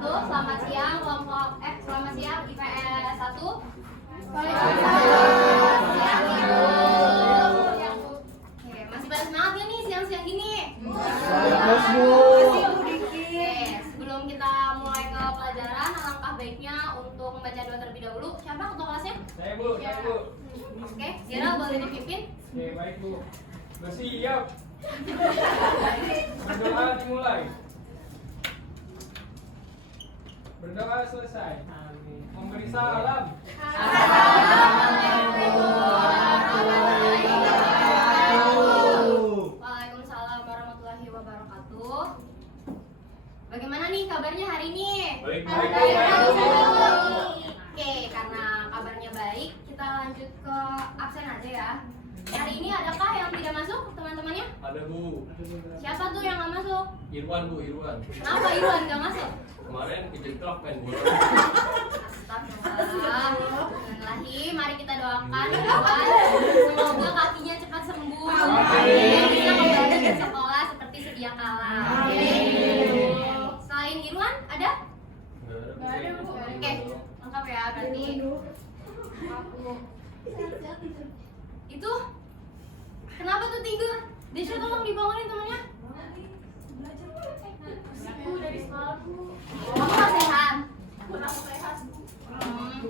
wabarakatuh. Selamat siang selamat siang IPS 1. Oke, masih pada semangat ya nih siang-siang gini? Oke, sebelum kita mulai ke pelajaran, alangkah baiknya untuk membaca doa terlebih dahulu. Siapa ketua kelasnya? Saya Bu. Oke, Zira boleh dipimpin? Oke, baik Bu. Bersiap. Berdoa dimulai. Berdoa selesai. Memberi salam. Waalaikumsalam warahmatullahi wabarakatuh. Bagaimana nih kabarnya hari ini? Baik. Oke, karena kabarnya baik, kita lanjut ke absen aja ya. Hari ini adakah yang tidak masuk teman-temannya? Ada Bu. Siapa tuh yang nggak masuk? Irwan Bu, Irwan. Kenapa Irwan nggak masuk? Kemarin kejeklak main bola. Astagfirullahaladzim, mari kita doakan Irwan semoga kakinya cepat sembuh dan bisa kembali ke sekolah seperti sedia kala. Selain Irwan ada? Enggak ada Bu. Oke, lengkap ya berarti. Itu kenapa tuh tidur? Desya tolong dibangunin temannya. Aku dari sekolah Bu. Kamu nggak sehat? Kurang sehat Bu.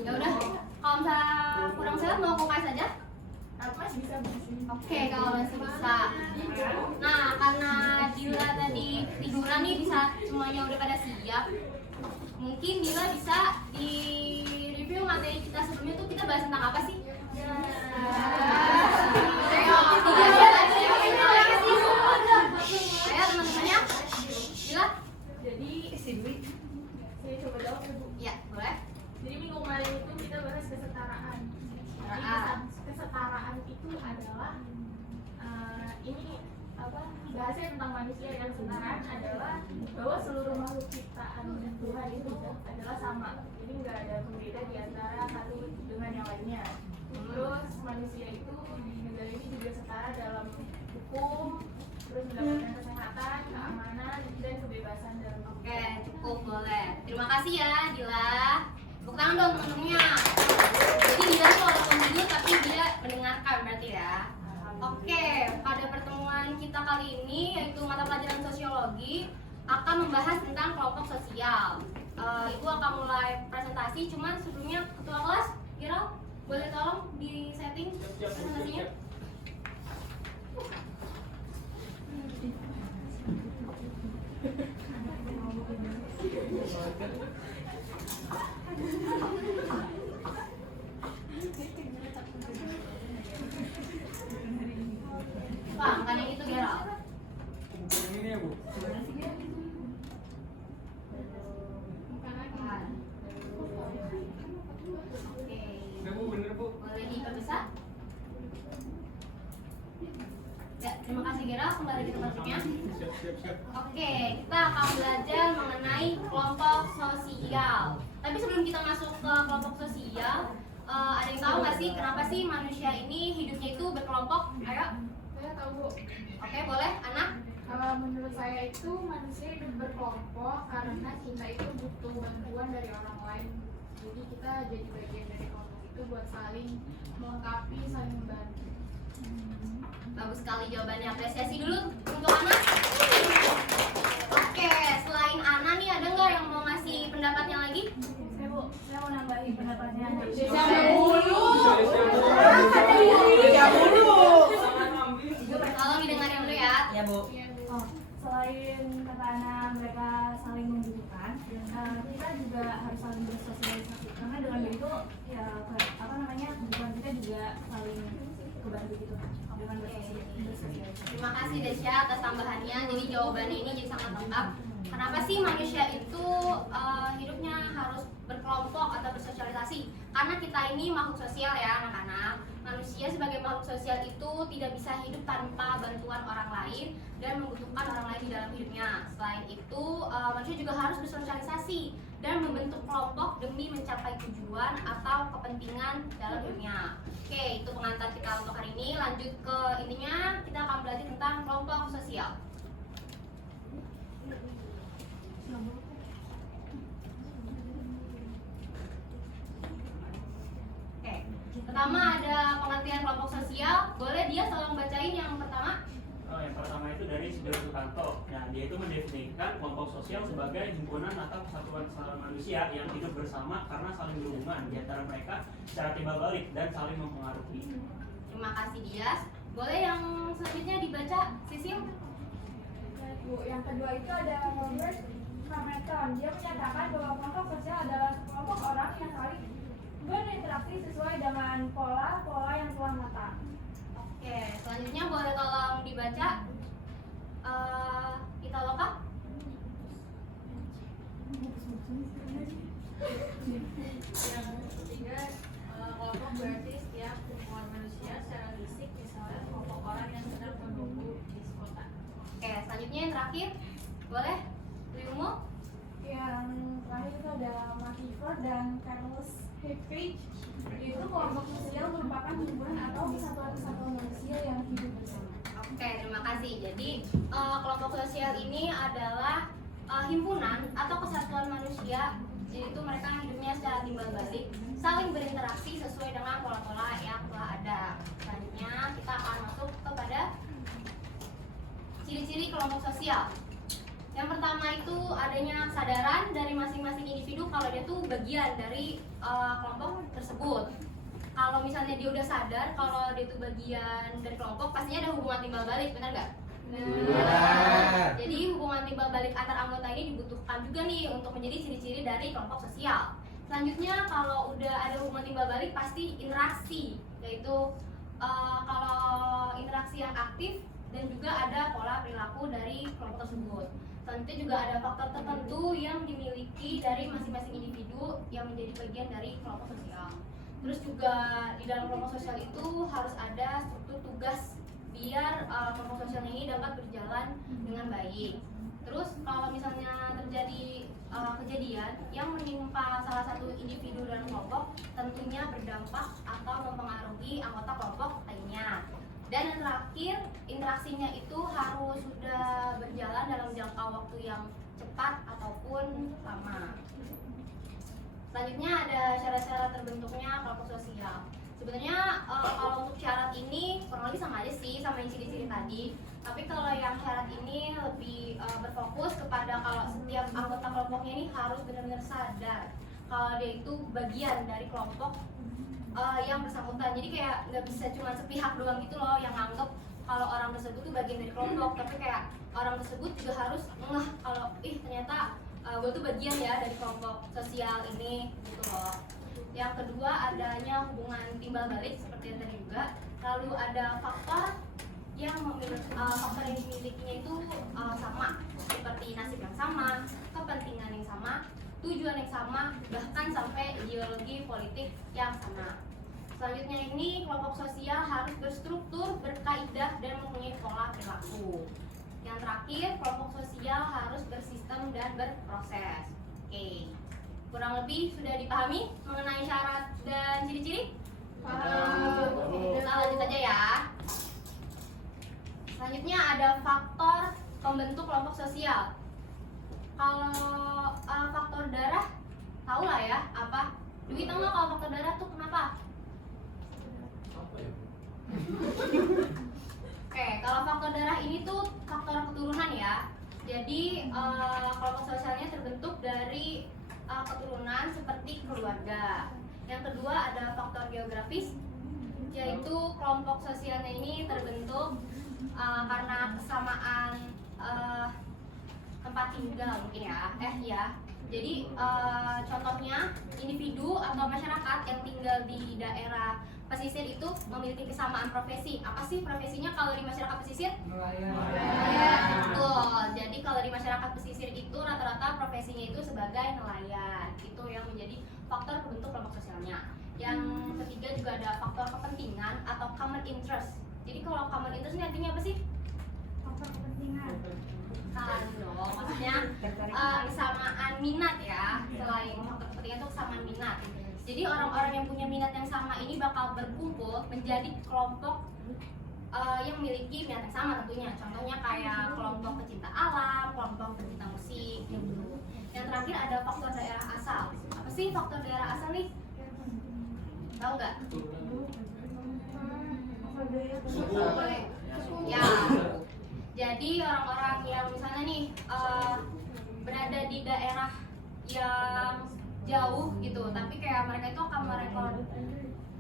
Ya udah. Kalau misalnya kurang sehat mau ke UKS aja? Masih bisa Bu. Oke, kalau masih bisa. Nah, karena Dila tadi tiduran nih bisa semuanya udah pada siap. Mungkin Dila bisa di review materi kita sebelumnya tuh kita bahas tentang apa sih? Ayo teman-temannya. Dila? Jadi saya coba jawab ya Bu. Ya, boleh. Jadi minggu kemarin itu kita bahas kesetaraan. Jadi kesetaraan itu adalah ini apa? Bahasanya tentang manusia, dan kesetaraan adalah bahwa seluruh makhluk ciptaan Tuhan itu adalah sama. Jadi nggak ada pembeda di antara satu dengan yang lainnya. Terus manusia itu di negara ini juga setara dalam hukum, terus mendapatkan kesehatan, keamanan, dan kebebasan dalam Oke, cukup boleh. Terima kasih ya, Dila. Tepuk tangan dong teman-temannya. Jadi Dila tuh walaupun tidur tapi dia mendengarkan berarti ya. Oke, pada pertemuan kita kali ini yaitu mata pelajaran sosiologi akan membahas tentang kelompok sosial. Ibu akan mulai presentasi, cuman sebelumnya ketua kelas, Ira, boleh tolong di setting presentasinya? Pak, bukan yang itu Gerald. Yang ini ya Bu. Oke, Udah Bu, bener Bu. boleh diperbesar? Ya, terima kasih Gerald, kembali ke tempatnya. Siap. Oke, kita akan belajar mengenai kelompok sosial. Tapi sebelum kita masuk ke kelompok sosial, ada yang tahu nggak sih kenapa sih manusia ini hidupnya itu berkelompok? Ayo, Saya tahu Bu. oke boleh, anak. Menurut saya itu manusia hidup berkelompok karena kita itu butuh bantuan dari orang lain. Jadi kita jadi bagian dari kelompok itu buat saling melengkapi, saling membantu. Bagus sekali jawabannya. Apresiasi dulu untuk Ana. Oke, selain Ana nih ada nggak yang mau ngasih pendapatnya lagi? Saya mau nambahin pendapatnya. Tolong didengarin dulu ya. Ya Bu. Selain karena mereka saling membutuhkan, kita juga harus saling bersosialisasi. Karena dengan begitu ya hubungan kita juga saling kebantu gitu dengan bersosialisasi. Terima kasih Desya atas tambahannya. Jadi jawabannya ini jadi sangat lengkap. Kenapa sih manusia itu hidupnya harus berkelompok atau bersosialisasi? Karena kita ini makhluk sosial ya anak-anak. Manusia sebagai makhluk sosial itu tidak bisa hidup tanpa bantuan orang lain dan membutuhkan orang lain di dalam hidupnya. Selain itu, manusia juga harus bersosialisasi dan membentuk kelompok demi mencapai tujuan atau kepentingan dalam hidupnya. Oke, itu pengantar kita untuk hari ini. Lanjut ke intinya, kita akan belajar tentang kelompok sosial. Dia itu mendefinisikan kelompok sosial sebagai himpunan atau kesatuan manusia yang hidup bersama karena saling berhubungan di antara mereka secara timbal balik dan saling mempengaruhi. Terima kasih Dias. Boleh yang selanjutnya dibaca Sisil? Bu, yang kedua itu ada Robert Hamilton. Dia menyatakan bahwa kelompok sosial adalah kelompok orang yang saling berinteraksi sesuai dengan pola-pola yang telah matang. Oke, selanjutnya boleh tolong dibaca Italoka? Yang ketiga, kelompok berarti setiap kumpulan manusia secara fisik, misalnya kelompok orang yang sedang menunggu di kota. Oke, selanjutnya yang terakhir, boleh? Wiumo? Yang terakhir itu ada Maciver dan Carlos Hepage. Yaitu kelompok sosial merupakan himpunan atau kesatuan manusia yang hidup bersama. Oke, terima kasih. Jadi kelompok sosial ini adalah himpunan atau kesatuan manusia. Jadi itu mereka hidupnya secara timbal balik, saling berinteraksi sesuai dengan pola-pola yang telah ada. Selanjutnya kita akan masuk kepada ciri-ciri kelompok sosial. Yang pertama itu adanya kesadaran dari masing-masing individu kalau dia tuh bagian dari kelompok tersebut. Kalau misalnya dia udah sadar kalau dia tuh bagian dari kelompok, pastinya ada hubungan timbal balik, benar nggak? Nah, jadi hubungan timbal balik antar anggota ini dibutuhkan juga nih untuk menjadi ciri-ciri dari kelompok sosial. Selanjutnya kalau udah ada hubungan timbal balik pasti interaksi, yaitu kalau interaksi yang aktif dan juga ada pola perilaku dari kelompok tersebut. Selanjutnya juga ada faktor tertentu yang dimiliki dari masing-masing individu yang menjadi bagian dari kelompok sosial. Terus juga di dalam kelompok sosial itu harus ada struktur tugas biar kelompok sosial ini dapat berjalan dengan baik. Terus kalau misalnya terjadi kejadian yang menimpa salah satu individu dalam kelompok, tentunya berdampak atau mempengaruhi anggota kelompok lainnya. Dan yang terakhir, interaksinya itu harus sudah berjalan dalam jangka waktu yang cepat ataupun lama. Selanjutnya ada syarat-syarat terbentuknya kelompok sosial. Sebenarnya kalau untuk syarat ini kurang lebih sama aja sih sama yang ciri-ciri tadi. Tapi kalau yang syarat ini lebih berfokus kepada kalau setiap anggota kelompoknya ini harus benar-benar sadar kalau dia itu bagian dari kelompok yang bersangkutan. Jadi kayak nggak bisa cuma sepihak doang gitu loh yang nganggep kalau orang tersebut tuh bagian dari kelompok, tapi kayak orang tersebut juga harus ngeh kalau ternyata gue tuh bagian ya dari kelompok sosial ini gitu loh. Yang kedua adanya hubungan timbal balik seperti yang tadi juga. Lalu ada faktor yang dimilikinya itu sama, seperti nasib yang sama, kepentingan yang sama, tujuan yang sama, bahkan sampai ideologi politik yang sama. Selanjutnya ini kelompok sosial harus berstruktur, berkaidah, dan mempunyai pola perilaku. Yang terakhir, kelompok sosial harus bersistem dan berproses. Oke, kurang lebih sudah dipahami mengenai syarat dan ciri-ciri? Kita lanjut aja ya. Selanjutnya ada faktor pembentuk kelompok sosial. Kalau faktor darah, tahu lah ya apa? Dwi tahu nggak kalau faktor darah tuh kenapa? Apa ya? Oke, kalau faktor darah ini tuh faktor keturunan ya. Jadi kelompok sosialnya terbentuk dari keturunan seperti keluarga. Yang kedua ada faktor geografis, yaitu kelompok sosialnya ini terbentuk karena kesamaan tempat tinggal mungkin ya. Jadi contohnya individu atau masyarakat yang tinggal di daerah pesisir itu memiliki kesamaan profesi. Apa sih profesinya kalau di masyarakat pesisir? Nelayan. Betul. Jadi kalau di masyarakat pesisir itu rata-rata profesinya itu sebagai nelayan. Itu yang menjadi faktor pembentuk kelompok sosialnya. Yang ketiga juga ada faktor kepentingan atau common interest. Jadi kalau common interest ini artinya apa sih? Faktor kepentingan. Kan dong, maksudnya kesamaan minat ya. Selain faktor kepentingan itu kesamaan minat. Jadi orang-orang yang punya minat yang sama ini bakal berkumpul menjadi kelompok yang memiliki minat yang sama tentunya. Contohnya kayak kelompok pecinta alam, kelompok pecinta musik gitu. Yang terakhir ada faktor daerah asal. Apa sih faktor daerah asal nih? Tahu nggak? Suku. Ya. Jadi orang-orang yang misalnya nih berada di daerah yang jauh gitu, tapi kayak mereka itu akan merekod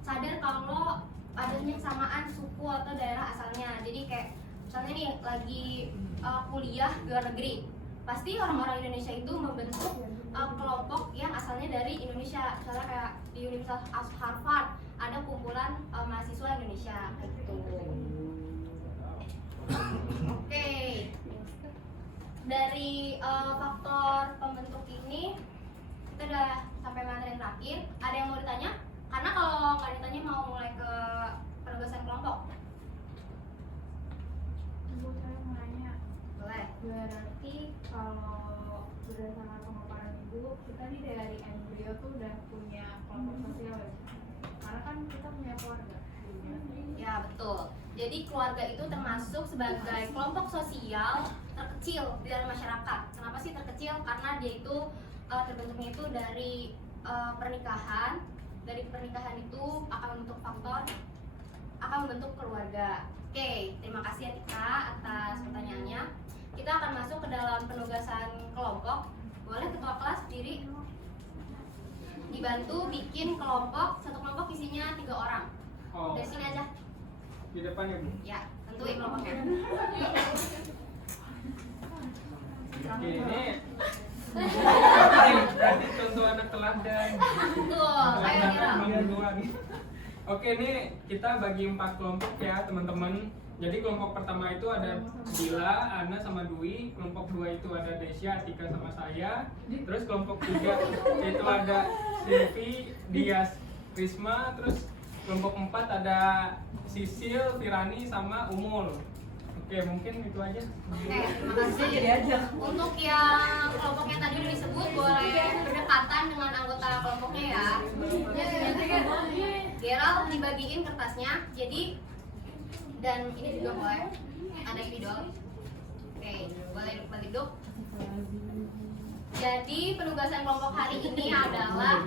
sadar kalau adanya kesamaan suku atau daerah asalnya. Jadi kayak misalnya nih lagi kuliah di luar negeri, pasti orang-orang Indonesia itu membentuk kelompok yang asalnya dari Indonesia. Misalnya kayak di Universitas Harvard ada kumpulan mahasiswa Indonesia gitu. Oke. Dari faktor pembentuk ini kita udah sampai materi terakhir. Ada yang mau ditanya? Karena kalau nggak ditanya mau mulai ke penugasan kelompok. Saya mau nanya, Boleh. berarti kalau berdasarkan pemaparan ibu, kita nih dari embrio tuh udah punya kelompok sosial ya? Karena kan kita punya keluarga. Ya betul. Jadi keluarga itu termasuk sebagai kelompok sosial terkecil di dalam masyarakat. Kenapa sih terkecil? Karena dia itu terbentuknya itu dari pernikahan. Dari pernikahan itu akan membentuk keluarga. Oke, terima kasih ya Tika atas pertanyaannya. Kita akan masuk ke dalam penugasan kelompok. Boleh ketua kelas sendiri dibantu bikin kelompok. Satu kelompok isinya 3 orang. Oh, Dari sini aja. di depannya Bu. Ya, tentuin kelompoknya. Oke, ini berarti contoh anak teladan. Betul, ayo Nira. Oke, ini kita bagi 4 kelompok ya teman-teman. Jadi kelompok pertama itu ada Dila, Ana sama Dwi. Kelompok 2 itu ada Desya, Atika sama saya. Terus kelompok 3 itu ada Silvi, Dias, Risma. Terus kelompok 4 ada Sisil, Firani sama Umul. Oke, mungkin itu aja. Oke, terima kasih. Untuk yang kelompoknya tadi udah disebut, boleh berdekatan dengan anggota kelompoknya ya. Gerald dibagiin kertasnya, jadi dan ini juga boleh ada spidol. Oke, boleh balik duduk. Jadi penugasan kelompok hari ini adalah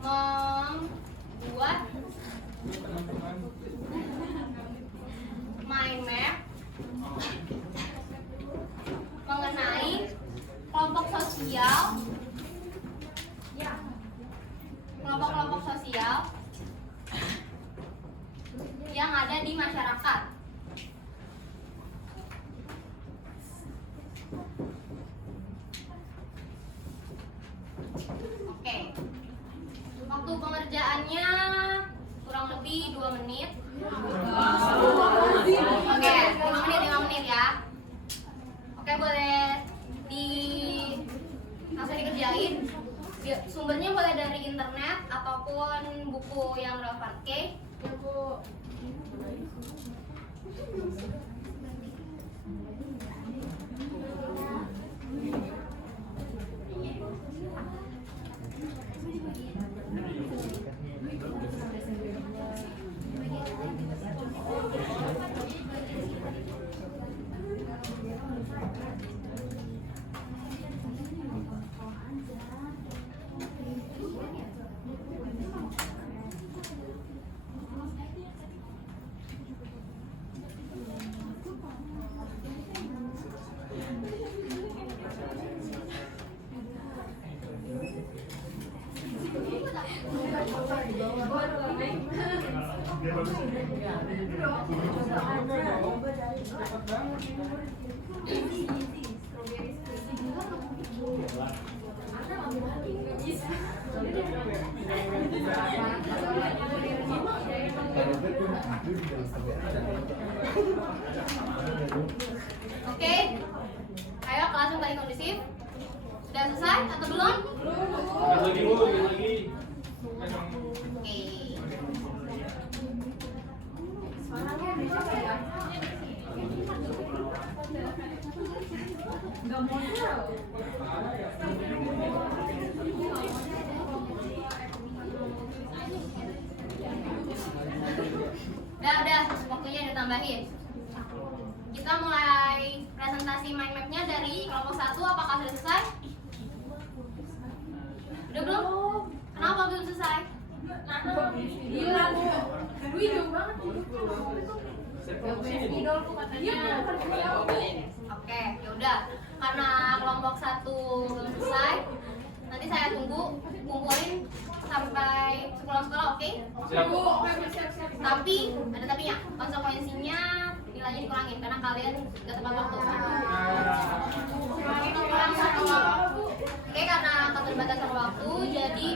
membuat Teman-teman. mind map mengenai kelompok sosial, kelompok-kelompok sosial yang ada di masyarakat. Oke. Waktu pengerjaannya kurang lebih 2 menit. Oke, 5 menit ya. Oke, boleh langsung dikerjain. Sumbernya boleh dari internet ataupun buku yang relevan. Oke? Ya Bu. Cepet banget. Oke. Ayo kelas kembali kondusif. Sudah selesai atau belum? Lagi Bu, lagi. Oke. Udah, waktunya ditambahin. Kita mulai presentasi mind map-nya dari kelompok 1. Apakah sudah selesai? Udah belum? Kenapa belum selesai? nanam. Gila Bu. Dwi jauh banget hidupnya. Saya promosi ini. Idol Bu katanya. Oke, yaudah. Karena kelompok 1 belum selesai, nanti saya tunggu kumpulin sampai sekolah-sekolah, oke? Siap. Bu, siap-siap. Tapi ada tapinya, konsekuensinya nilainya dikurangin karena kalian gak tepat waktu. Kurang 1. Oke, karena keterbatasan waktu, jadi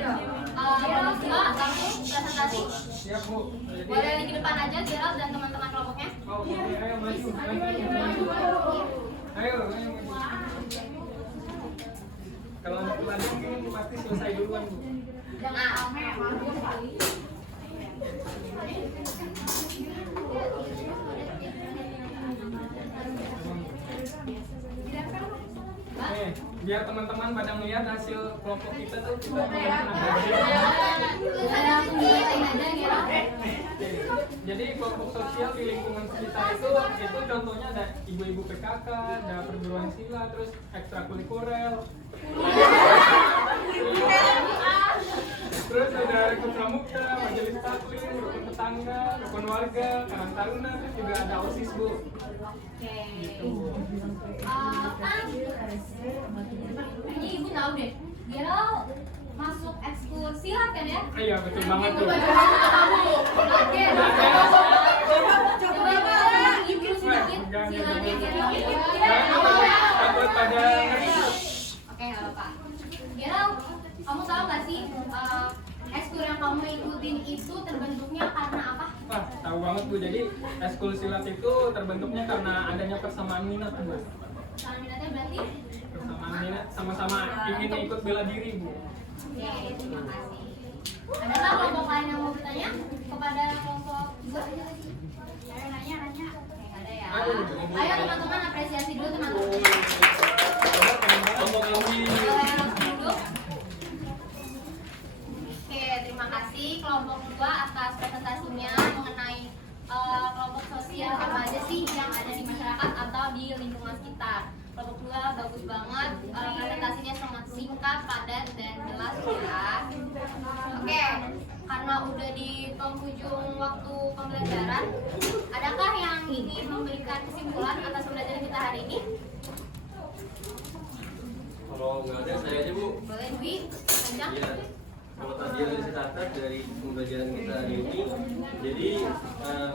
berdua langsung presentasi. Siap Bu. Jadi Boleh di depan aja Gerald dan teman-teman kelompoknya. oh, oke, ayo maju. Ayo maju. Kalau anak pelatih mungkin pasti selesai duluan Bu. Jangan ame, bagus kali. Nih, biar teman-teman pada melihat hasil kelompok kita tuh kita pernah Jadi kelompok sosial di lingkungan sekitar itu contohnya ada ibu-ibu PKK, ada perguruan silat, terus ekstrakurikuler. Terus ada rukun pramuka, majelis taklim, rukun tetangga, rukun warga, karang taruna, terus juga ada OSIS Bu. Oke. Kan kayaknya ibu tahu deh. Gerald masuk ekskul silat kan ya? Iya betul banget tuh. Oke. Coba ibu sedikit silatnya Gerald. Takut pada ngeri. Oke, nggak apa-apa. Gerald, kamu tahu nggak sih ekskul yang kamu ikutin itu terbentuknya karena apa? Wah, tahu banget Bu. Jadi ekskul silat itu terbentuknya karena adanya persamaan minat Bu. Salah minatnya berarti? Persamaan minat sama-sama ingin ikut bela diri Bu. Oke, terima kasih. Adakah kelompok lain yang mau bertanya kepada kelompok 2? Ayo nanya. Oke, ada ya. Ayo teman-teman apresiasi dulu teman-teman. Kelompok kami. Boleh langsung duduk. Oke, terima kasih kelompok 2 atas presentasinya mengenai kelompok sosial apa aja sih yang ada di masyarakat atau di lingkungan sekitar. Kelompok 2 bagus banget, presentasinya sangat singkat, padat, dan jelas ya. Oke, karena udah di penghujung waktu pembelajaran, adakah yang ingin memberikan kesimpulan atas pembelajaran kita hari ini? Kalau nggak ada saya aja Bu. Boleh Dwi, panjang? Iya. Kalau tadi yang dicatat dari pembelajaran kita hari ini, jadi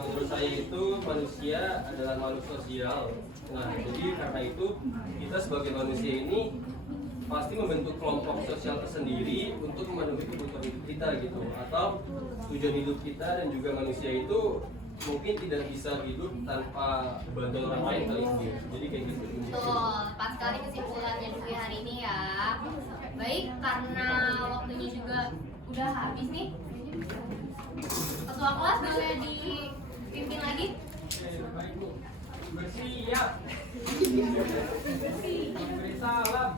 menurut saya itu manusia adalah makhluk sosial. Nah, jadi karena itu kita sebagai manusia ini pasti membentuk kelompok sosial tersendiri untuk memenuhi kebutuhan hidup kita gitu. Atau tujuan hidup kita dan juga manusia itu mungkin tidak bisa hidup tanpa bantuan orang lain kali ini. Jadi kayak gitu. Betul, pas sekali kesimpulannya Dwi hari ini ya. Baik, karena waktunya juga udah habis nih. Ketua kelas boleh dipimpin lagi? Oke, baik Bu. Bersiap. Beri salam.